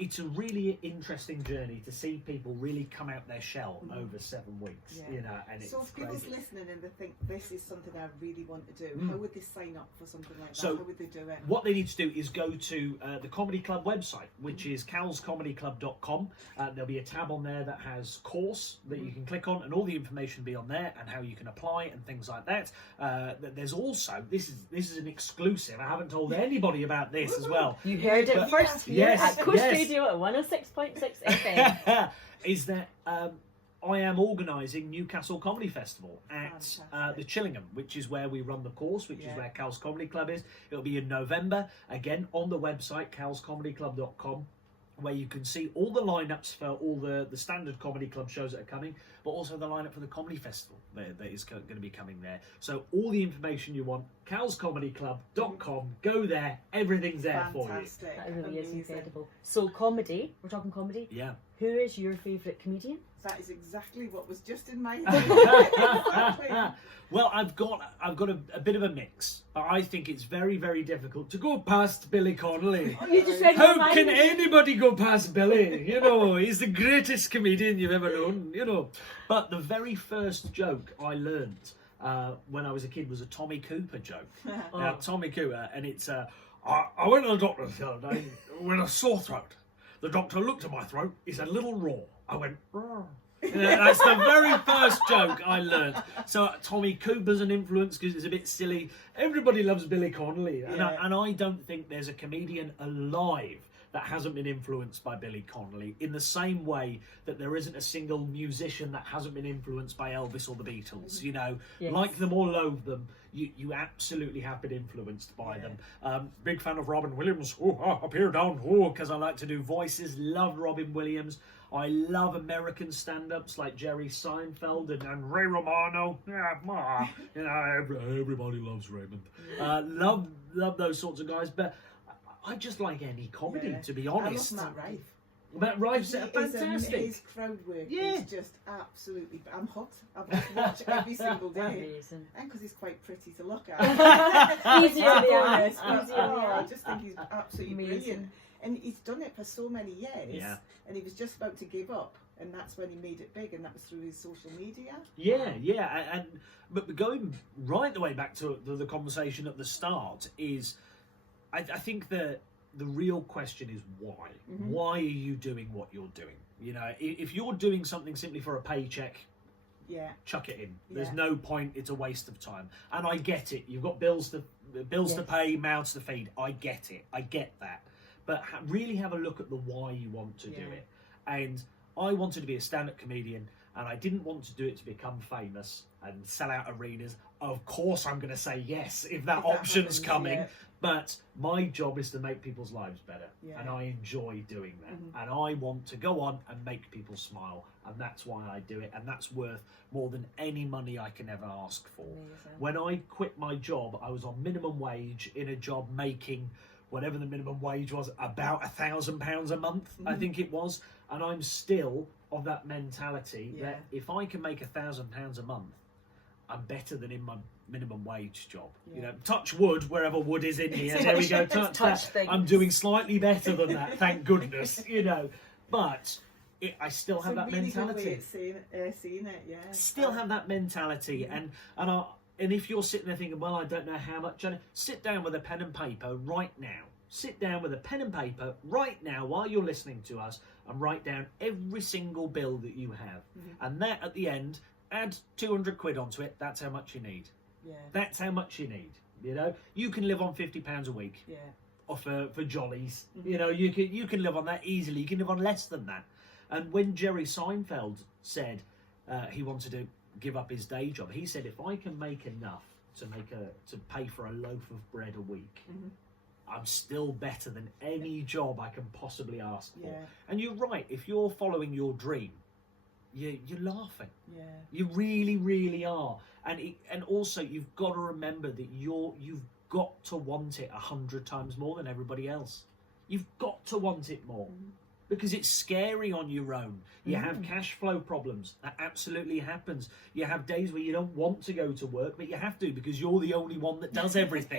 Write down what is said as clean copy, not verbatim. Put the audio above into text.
it's a really interesting journey to see people really come out their shell over 7 weeks, you know, and so it's if people's crazy. listening and they think this is something I really want to do, how would they sign up for something like that? So how would they do it? What they need to do is go to the Comedy Club website, which is calscomedyclub.com. There'll be a tab on there that has course that you can click on, and all the information will be on there, and how you can apply and things like that. There's also, this is an exclusive, I haven't told anybody about this as well. You heard it first here Yes, at Koast yes. Radio at 106.6 FM. Is that I am organising Newcastle Comedy Festival at the Chillingham, which is where we run the course, which is where Cal's Comedy Club is. It'll be in November, again on the website calscomedyclub.com, where you can see all the lineups for all the standard comedy club shows that are coming, but also the lineup for the comedy festival that is going to be coming there. So all the information you want, calscomedyclub.com, go there, everything's there for you. That really is incredible. So comedy, we're talking comedy. Yeah. Who is your favourite comedian? That is exactly what was just in my head. Well, I've got a bit of a mix, but I think it's very, very difficult to go past Billy Connolly. You just read my How mind. can anybody go past Billy? You know, he's the greatest comedian you've ever known, you know. But the very first joke I learnt when I was a kid was a Tommy Cooper joke. Now, Tommy Cooper, and it's, I went to the doctor the other day with a sore throat. The doctor looked at my throat, he said, "Little raw." I went, "Raw." That's the very first joke I learned. So Tommy Cooper's an influence because it's a bit silly. Everybody loves Billy Connolly, and I don't think there's a comedian alive that hasn't been influenced by Billy Connolly, in the same way that there isn't a single musician that hasn't been influenced by Elvis or the Beatles. You know, like them or loathe them, you absolutely have been influenced by them. Big fan of Robin Williams. Up here, down, because I like to do voices. Love Robin Williams. I love American stand-ups like Jerry Seinfeld and Ray Romano. You know, everybody loves Raymond. Love those sorts of guys, but I just like any comedy, to be honest. I love Matt Rife. Matt Rife's fantastic. His crowd work is just absolutely... I'm hooked. I've watched every single day. Amazing. And because he's quite pretty to look at. Easy on the eyes. I just think he's absolutely Amazing. brilliant. And he's done it for so many years. Yeah. And he was just about to give up. And that's when he made it big. And that was through his social media. Yeah. But going right the way back to the conversation at the start is... I think the real question is why. Why are you doing what you're doing? You know, if you're doing something simply for a paycheck, chuck it in. There's no point. It's a waste of time. And I get it. You've got bills to pay, mouths to feed. I get it. I get that. But really have a look at the why you want to do it. And I wanted to be a stand-up comedian, and I didn't want to do it to become famous and sell out arenas. Of course I'm going to say yes if that option's coming. But my job is to make people's lives better, and I enjoy doing that. And I want to go on and make people smile, and that's why I do it, and that's worth more than any money I can ever ask for. Amazing. When I quit my job, I was on minimum wage in a job making whatever the minimum wage was, about £1,000 a month, I think it was, and I'm still of that mentality that if I can make £1,000 a month, I'm better than in my minimum wage job. You know, touch wood wherever wood is in here. There we go. Touch I'm doing slightly better than that, thank goodness. You know, but I still have that really mentality. Good way of seeing it, Still have that mentality, and if you're sitting there thinking, well, I don't know how much, sit down with a pen and paper right now. Sit down with a pen and paper right now while you're listening to us, and write down every single bill that you have, and that at the end. Add 200 quid onto it. That's how much you need. That's how much you need. You know, you can live on £50 a week. Or for jollies. You know, you can live on that easily. You can live on less than that. And when Jerry Seinfeld said he wanted to give up his day job, he said, if I can make enough to pay for a loaf of bread a week, I'm still better than any job I can possibly ask for. And you're right. If you're following your dream, you're laughing. You really, really are. And also you've got to remember that you've got to want it 100 times more than everybody else. You've got to want it more. Because it's scary on your own. You have cash flow problems. That absolutely happens. You have days where you don't want to go to work, but you have to because you're the only one that does everything.